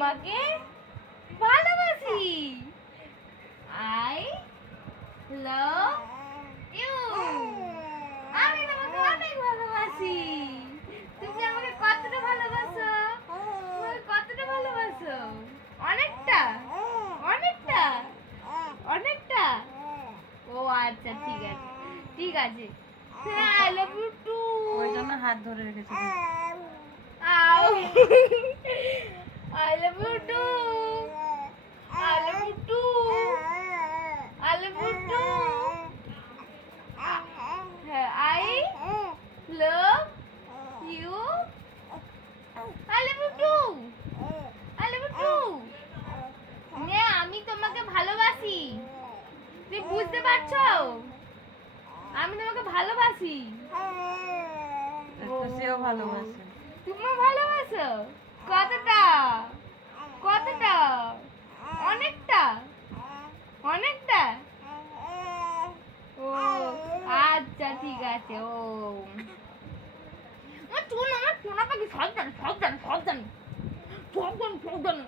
তোমাকে ভালোবাসি। I love you. আমি তোমাকে অনেক ভালোবাসি। তুমি আমাকে কতটা ভালোবাসো? তুমি কতটা ভালোবাসো? অনেকটা, অনেকটা, অনেকটা। ও আচ্ছা, ঠিক আছে, ঠিক আছে। I love you too. ওই জন্য হাত ধরে রেখেছি। I love you too. I love you too. I love you too. I love you. I love you too. I love you too. নে আমি তোমাকে ভালোবাসি। তুমি বুঝতে পারছো? আমি তোমাকে ভালোবাসি। সেও ভালোবাসে। তুমিও ভালোবাসো? কতটা? কতটা? অনেকটা, অনেকটা। ও আচ্ছা, ঠিক আছে। ও আমার চুন, আমার চুনা পাখি সব জানে, সব জানে, সব জানে, সব জানে, সব জানে।